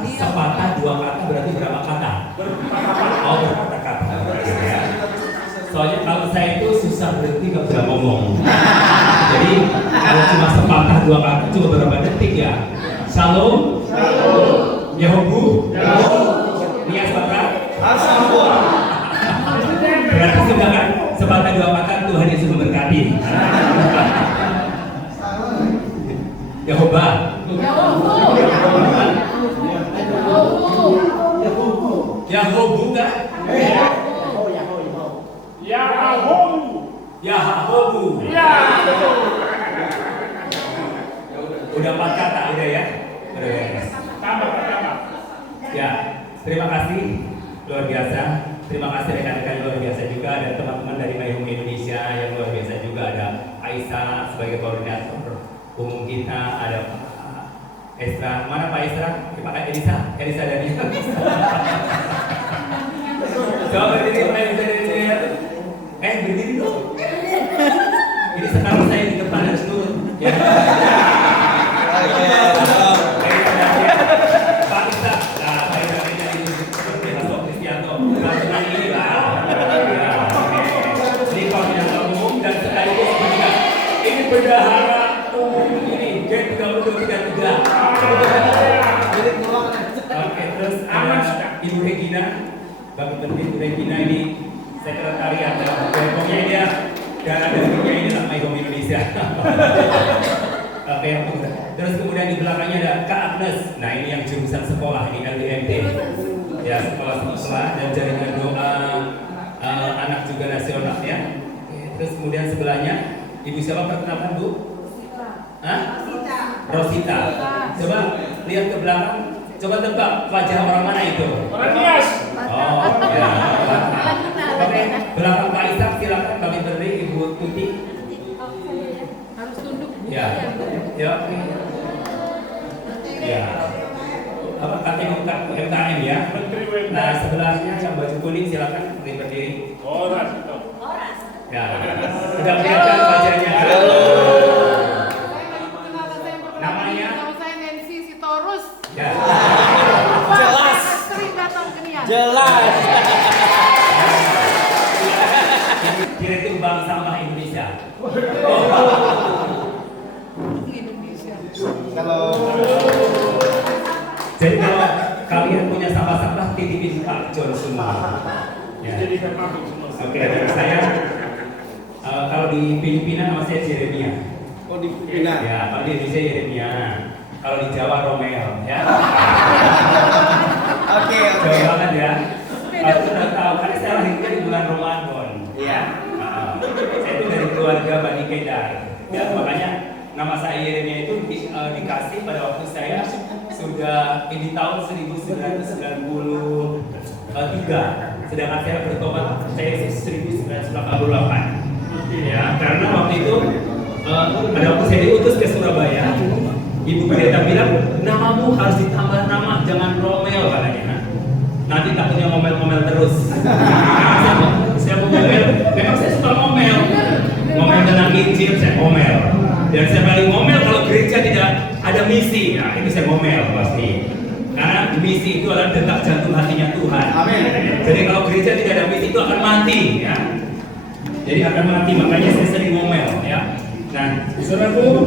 Sepatah dua kata berarti berapa kata? Oh, berkata-kata. Ya. Soalnya kalau saya itu susah berhenti kalau sudah ngomong. Jadi kalau cuma sepatah dua kata cuma berapa detik ya? Shalom. Yahobu. Nias sepatah. Berarti sudah kan? Sepatah dua kata Tuhan Yesus memberkati. Yehova. Yahobu kan? Yahobu. Udah 4 kata udah ya? Udah ya. Ya, terima kasih luar biasa. Terima kasih rekan-rekan luar biasa juga, dan teman-teman dari My Home Indonesia yang luar biasa juga. Ada Aisyah sebagai koordinator umum kita, ada Esra. Mana Pak Esra? Pak Elisa dari. Coba berdiri Pak Elisa dari. Berdiri dong. Ini sekarang saya di depan harus turun. Ya. Pak Elisa, saya dari seperti Hasto Kristianto. Bukan ini lah. Ini koordinator umum dan sekaligus juga. Ini bendahara umum ini G3233. Oke, terus ada Ibu Regina, Bapak Menteri Ibu Regina ini sekretariat, pokoknya dia darah dagingnya ini lah My Home Indonesia. Oke, terus kemudian di belakangnya ada Kak Agnes. Nah ini yang jurusan sekolah ini LDMT, ya sekolah dan jaringan doa anak juga nasional ya. Terus kemudian sebelahnya Ibu siapa perkenalkan Bu? Rosita. Coba lihat ke belakang. Coba tebak wajah orang mana itu? Orang Nias. Oh, ya. Oke, belakang Pak Ishak silakan kami berdiri Ibu Tuti. Harus tunduk. Ya. Ya. Ya. Apa KTM ya? Menteri UMKM. Nah, sebelahnya yang baju kuning silakan kami berdiri. Horas. Ya. Sudah kelihatan wajahnya. Namanya? Nama saya Nancy Sitorus. Ya. Jelas. Sering datang ke Nias. Jelas. Direktur Bank Sampah Indonesia. Indonesia. Jadi kalau kalian punya sampah-sampah titipin Pak John semua. Ya. Jadi pabrik semua. Oke, dan saya kalau di Filipina nama saya Jeremia. Oh di Filipina. Ya, kalau di Indonesia Jeremia. Kalau di Jawa Romeo, ya. Oke. Jawa banget ya. Aku sudah tahu kan saya lahirnya di bulan Ramadan. Iya. Saya itu dari keluarga Bani Kedar. Ya, makanya nama saya Yeremia itu dikasih pada waktu saya sudah di tahun 1993. Sedangkan saya bertobat saya 1998. Ya, karena waktu itu pada waktu saya diutus ke Surabaya, Ibu Pendeta bilang namamu harus ditambah nama, jangan Romeo katanya. Nanti takutnya ngomel-ngomel terus. Saya mau ngomel, memang saya suka ngomel tentang Injil, saya ngomel. Dan saya paling ngomel kalau gereja tidak ada misi, ya itu saya ngomel pasti. Karena misi itu adalah detak jantung hatinya Tuhan. Amin. Jadi kalau gereja tidak ada misi itu akan mati, ya. Jadi akan mati, makanya saya sering ngomel, ya. Nah, saudaraku,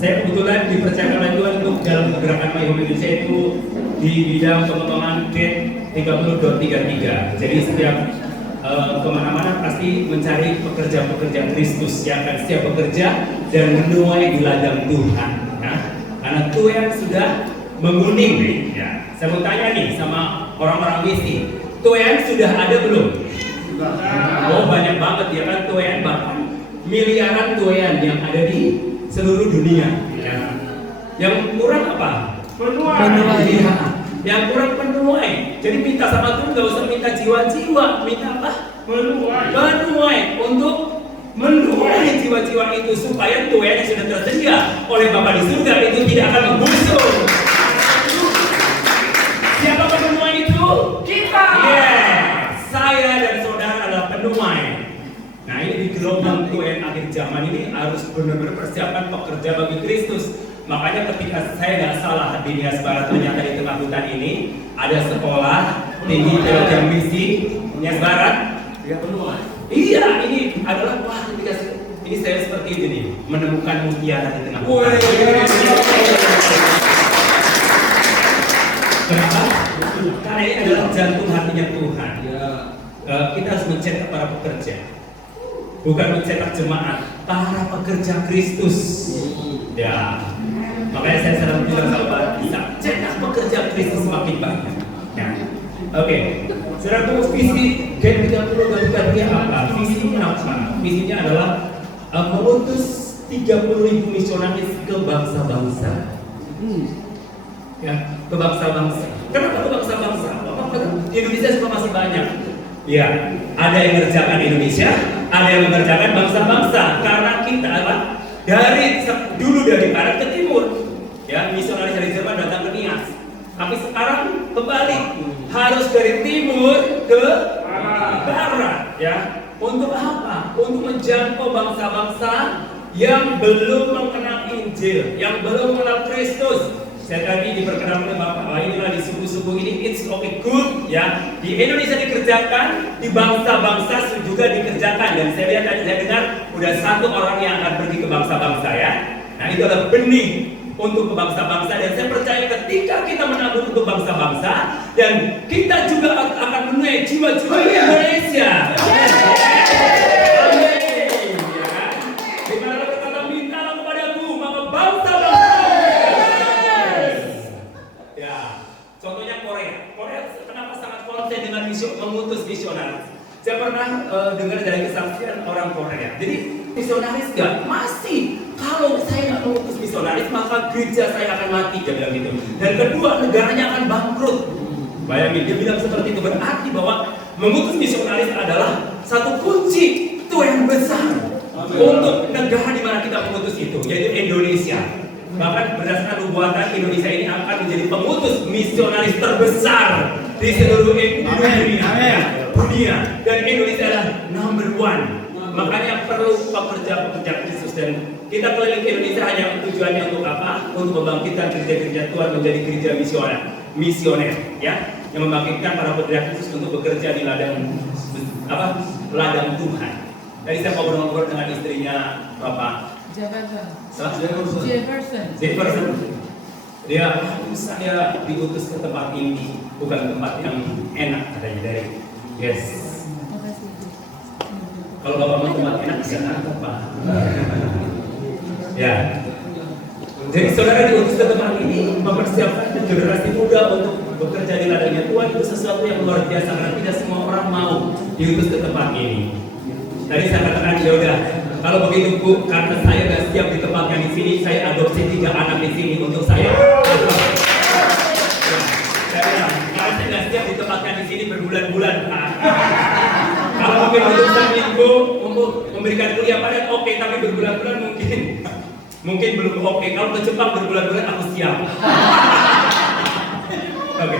saya kebetulan dipercayakan oleh Tuhan untuk dalam gerakan My Home Indonesia itu di bidang pengembangan D30.33. Jadi setiap kemana-mana pasti mencari pekerja-pekerja Kristus yang akan siap bekerja dan menuai di ladang Tuhan. Ya. Karena Tuhan sudah menguning, ya. Saya mau tanya nih sama orang-orang misi, Tuhan sudah ada belum? Oh banyak banget ya kan Tuhan, bahkan miliaran Tuhan yang ada di seluruh dunia. Ya. Yang kurang apa? Penuai. Ya. Yang kurang penuai. Jadi minta sama Tuhan gak usah minta jiwa-jiwa, minta apa? Menuai untuk menuai jiwa-jiwa itu supaya Tuhan yang sudah tersedia oleh Bapa di surga itu tidak akan menggusur. Siapa penuai itu? Kita. Yes, saya dan saudara adalah penuai. Nah ini di gelombang Tuhan akhir zaman ini harus benar-benar persiapan pekerja bagi Kristus. Makanya ketika saya nggak salah di Nias Barat, ternyata di tengah hutan ini ada sekolah tinggi teologi misi Nias Barat. Iya, ini adalah wah ketika ini saya seperti ini nih, menemukan mutiara di tengah hutan. Kenapa? Karena ini adalah jantung hatinya Tuhan. Kita harus mencetak para pekerja, bukan mencetak jemaat, para pekerja Kristus. Ya, makanya saya selalu bilang sama bisa cetak pekerja Kristus semakin banyak. Ya. Oke, saudara, visi Gen 30 Garuda apa? Visinya apa? Visinya adalah mengutus 30.000 misionaris ke bangsa-bangsa. Ya, ke bangsa-bangsa. Kenapa ke bangsa-bangsa? Indonesia juga masih banyak. Ya, ada yang mengerjakan Indonesia, ada yang mengerjakan bangsa-bangsa. Karena kita apa? Dari dulu dari barat ke timur, ya misionaris dari Jerman datang ke Nias. Tapi sekarang kembali harus dari timur ke barat, ya. Untuk apa? Untuk menjangkau bangsa-bangsa yang belum mengenal Injil, yang belum mengenal Kristus. Saya tadi diperkenalkan oleh Bapak, inilah di suku-suku ini, it's okay good, ya. Di Indonesia dikerjakan, di bangsa-bangsa juga dikerjakan. Dan saya lihat tadi, saya dengar udah satu orang yang akan pergi ke bangsa-bangsa, ya. Nah itu adalah benih untuk ke bangsa-bangsa, dan saya percaya ketika kita menabur untuk bangsa-bangsa, dan kita juga akan menuai jiwa-jiwa Indonesia. Mengutus misionaris. Saya pernah dengar dari kesaksian orang Korea. Jadi misionaris nggak masih. Kalau saya nggak mengutus misionaris, maka gereja saya akan mati, dia bilang gitu. Dan kedua, negaranya akan bangkrut. Bayangin, dia bilang seperti itu. Berarti bahwa mengutus misionaris adalah satu kunci Tuhan yang besar untuk negara di mana kita mengutus itu, yaitu Indonesia. Bahkan berdasarkan nubuatan, Indonesia ini akan menjadi pengutus misionaris terbesar di seluruh dunia. Dan Indonesia adalah number one. Makanya perlu pekerja-pekerja Kristus, dan kita keliling Indonesia hanya tujuannya untuk apa? Untuk membangkitkan gereja-gereja Tuhan menjadi gereja misioner, ya, yang membangkitkan para pekerja Kristus untuk bekerja di ladang Tuhan. Tadi saya ngobrol-ngobrol dengan istrinya Bapak Jefferson. Dia, saya diutus ke tempat ini, bukan tempat yang enak, katanya dari yes. Kalau Bapak mau tempat enak bisa apa Pak? Ya. Jadi saudara diutus ke tempat ini mempersiapkan generasi muda untuk bekerja di ladangnya Tuhan, itu sesuatu yang luar biasa karena tidak semua orang mau diutus ke tempat ini. Tadi saya katakan ya udah, kalau begitu Bu, karena saya sudah siap ditempatkan di sini, saya adopsi 3 anak di sini untuk saya. Saya bilang, karena saya sudah siap ditempatkan di sini berbulan-bulan. Kalau mungkin untuk seminggu untuk memberikan kuliah pada oke, tapi berbulan-bulan mungkin belum oke. Kalau ke Jepang berbulan-bulan aku siap. Oke,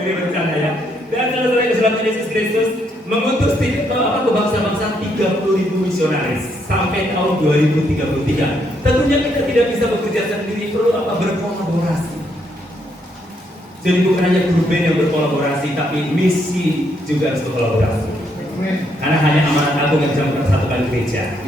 ini bercanda ya. Dan saudara Islam Yesus Kristus mengutus ke bangsa-bangsa 30.000 misionaris sampai tahun 2033. Tentunya kita tidak bisa bekerja sendiri, perlu berkolaborasi. Jadi bukan hanya grup band yang berkolaborasi, tapi misi juga harus berkolaborasi. Karena hanya amanat agung yang bisa mempersatukan gereja.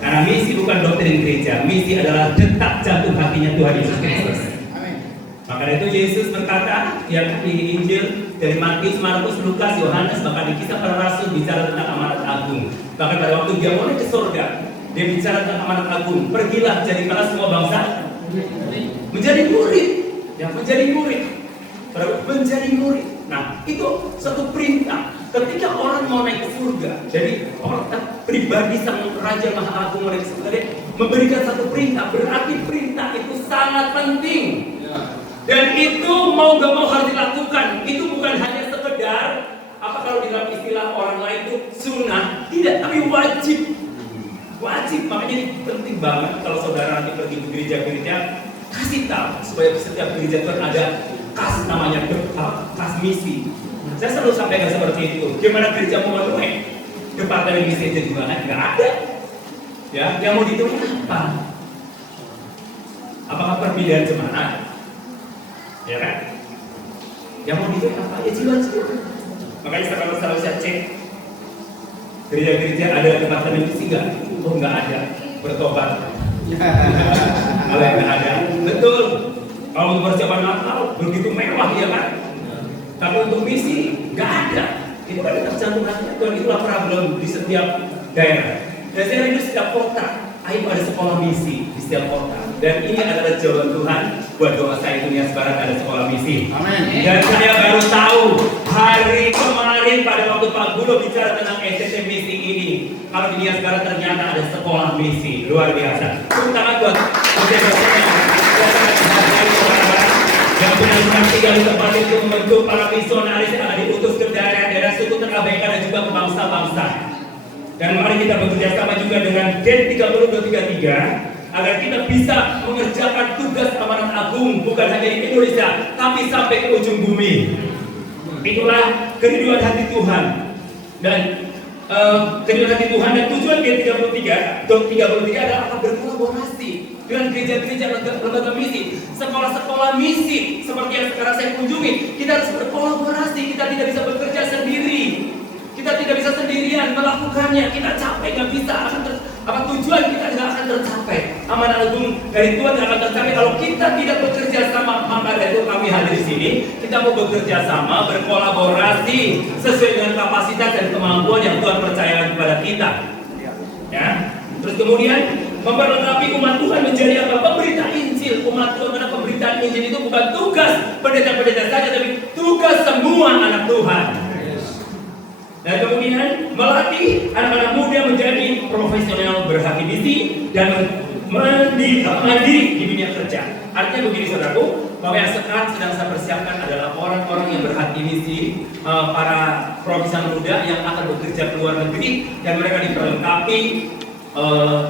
Karena misi bukan doktrin gereja, misi adalah detak jantung hatinya Tuhan Yesus Kristus. Maka itu Yesus berkata, yang di Injil dari Matius, Markus, Lukas, Yohanes, bahkan di Kisah Para Rasul bicara tentang amanat agung. Bahkan pada waktu dia mau ke surga, dia bicara tentang amanat agung. Pergilah, jadikanlah semua bangsa menjadi murid, ya, menjadi murid. Nah, itu satu perintah. Ketika orang mau naik ke surga, jadi orang pribadi sang Raja Maha Agung mau naik ke surga, dia memberikan satu perintah. Berarti perintah itu sangat penting. Dan itu mau gak mau harus dilakukan. Itu bukan hanya sekedar kalau di dalam istilah orang lain itu sunnah, tidak, tapi wajib. Makanya ini penting banget kalau saudara nanti pergi ke gereja-gereja, kasih tahu supaya setiap gereja Tuhan ada kas namanya kas misi. Saya selalu sampaikan seperti itu. Gimana gereja mau menuai departemen misi itu juga kan nggak ada. Ya, yang mau dituai apa? Apakah perpindahan jemaat? Ya kan? Yang mau itu apa? Ya jiwa-jiwa. Makanya kalau selalu saya cek gereja-gereja ada tempat televisi nggak? Oh nggak ada. Bertobat. Kalau yang nggak ada, betul. Kalau untuk persiapan Natal begitu mewah ya kan? Tapi untuk misi nggak ada. Itu kan tercantum hatinya Tuhan, itulah problem di setiap daerah. Dan saya rindu setiap kota. Ayo ada sekolah misi di setiap kota. Dan ini adalah jawaban Tuhan buat doa saya dunia sekarang ada sekolah misi. Amin. Dan saya baru tahu hari kemarin pada waktu Pak Gulo bicara tentang STT misi ini. Kalau di dunia sekarang ternyata ada sekolah misi. Luar biasa. Tepuk tangan buat dosen-dosennya. Yang benar-benar tinggal di tempat itu membentuk para misionaris yang akan diutus ke daerah-daerah suku terabaikan dan juga ke bangsa-bangsa. Dan mari kita bekerja sama juga dengan Gen 30233 agar kita bisa mengerjakan tugas amanat agung bukan hanya di Indonesia tapi sampai ke ujung bumi. Itulah kerinduan hati Tuhan dan kerinduan hati Tuhan dan tujuan Gen 333 adalah akan berkolaborasi dengan gereja-gereja lembaga misi, sekolah-sekolah misi seperti yang sekarang saya kunjungi. Kita harus berkolaborasi, kita tidak bisa bekerja sendiri. Kita tidak bisa sendirian melakukannya. Kita capek, nggak bisa. Tujuan kita tidak akan tercapai. Amanat agung dari Tuhan tidak akan tercapai kalau kita tidak bekerja sama. Maka dari itu kami hadir di sini. Kita mau bekerja sama, berkolaborasi sesuai dengan kapasitas dan kemampuan yang Tuhan percayakan kepada kita. Ya. Terus kemudian memperlengkapi umat Tuhan menjadi apa? Pemberita Injil. Umat Tuhan, karena pemberitaan Injil itu bukan tugas pendeta-pendeta saja, tapi tugas semua anak Tuhan. Dan kemudian melatih anak-anak muda menjadi profesional berhati-hati dan mandiri di dunia kerja. Artinya begini saudaraku, bahwa yang sekarang sedang saya persiapkan adalah orang-orang yang berhati misi, para profesional muda yang akan bekerja ke luar negeri dan mereka diperlengkapi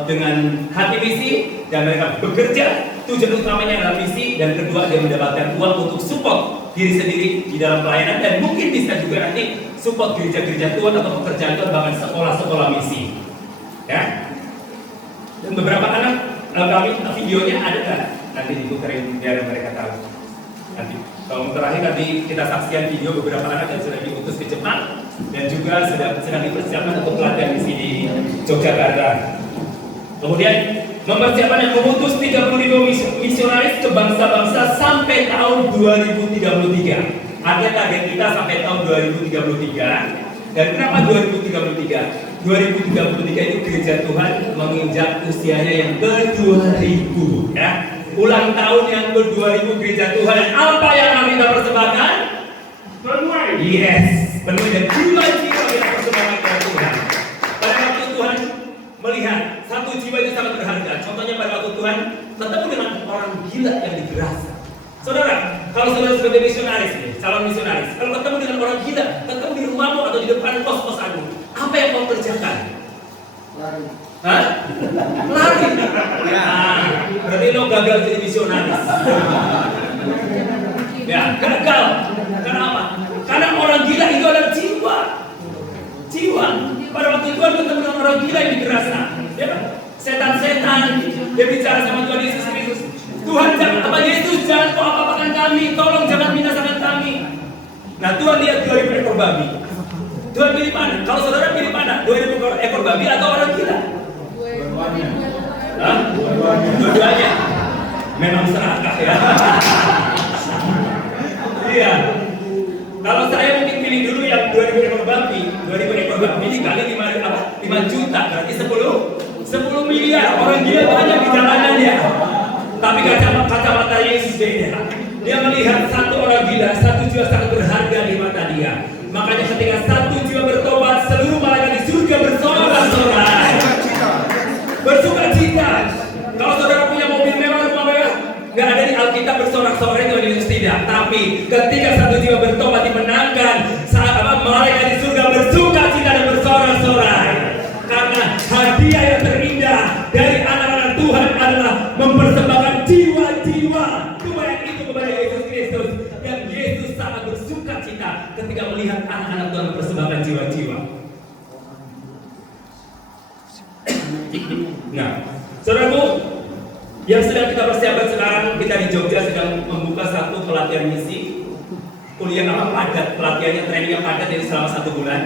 dengan hati misi dan mereka bekerja. Tujuan utamanya adalah misi dan kedua dia mendapatkan uang untuk support diri sendiri di dalam pelayanan dan mungkin bisa juga nanti support gereja-gereja Tuhan atau pekerjaan Tuhan bahkan sekolah-sekolah misi. Ya. Dan beberapa anak kami videonya ada kan? Nanti diputerin biar mereka tahu. Nanti kalau terakhir nanti kita saksikan video beberapa anak yang sudah diutus ke Jepang dan juga sedang dipersiapkan untuk pelatihan misi di Yogyakarta. Kemudian mempersiapkan yang memutus 30.000 misionaris ke bangsa-bangsa sampai tahun 2033. Ada target kita sampai tahun 2033. Dan kenapa 2033? 2033 itu gereja Tuhan menginjak usianya yang ke-2000 ya. Ulang tahun yang ke-2000 gereja Tuhan. Dan apa yang akan kita persembahkan? Penuai. Yes, penuai dan jiwa-jiwa kita persembahkan kepada Tuhan. Pada waktu Tuhan melihat satu jiwa itu sangat berharga. Contohnya pada waktu Tuhan ketemu dengan orang gila yang digerasa. Saudara, kalau saudara sebagai misionaris nih, calon misionaris, kalau ketemu dengan orang gila, ketemu di rumahmu atau di depan kos-kosanmu, apa yang kau kerjakan? Lari. Hah? Lari. Nah, berarti lo gagal jadi misionaris. Ya, gagal. Karena apa? Karena orang gila itu adalah jiwa. Jiwa. Pada waktu Tuhan ketemu dengan orang gila yang digerasa, ya kan? Setan-setan, dia bicara sama Tuhan Yesus Kristus. Tuhan jangan apa Yesus, jangan kau apa-apakan kami, tolong jangan binasakan kami. Nah Tuhan lihat 2000 ekor babi. Tuhan pilih mana? Kalau saudara pilih mana? 2000 ekor babi atau orang gila? Hah? Dua-duanya. Memang serakah ya. Iya. Kalau saya mungkin pilih dulu yang 2000 ekor babi. 2000 ekor babi dikali 5 juta berarti 10 miliar. Orang gila banyak di jalanan ya. Tapi kacamata Yesus beda. Dia melihat satu orang gila, satu jiwa sangat berharga di mata dia. Makanya ketika satu jiwa bertobat, seluruh malaikat di surga bersorak-sorai. Bersuka cita. Kalau saudara punya mobil mewah, rumah mewah, nggak ada di Alkitab bersorak-sorai itu Yesus tidak. Tapi ketika satu jiwa bertobat dimenangkan, saat malaikat di surga bersuka cita dan bersorak-sorai. Karena hadiah yang terindah dari anak-anak Tuhan adalah mempersembahkan jiwa-jiwa Tuhan itu kepada Yesus Kristus. Dan Yesus sangat bersuka cita ketika melihat anak-anak Tuhan mempersembahkan jiwa-jiwa. Nah, saudaraku, Yang sedang kita persiapkan sekarang, kita di Jogja sedang membuka satu pelatihan misi. Kuliah apa padat, pelatihannya trainingnya padat jadi selama 1 bulan.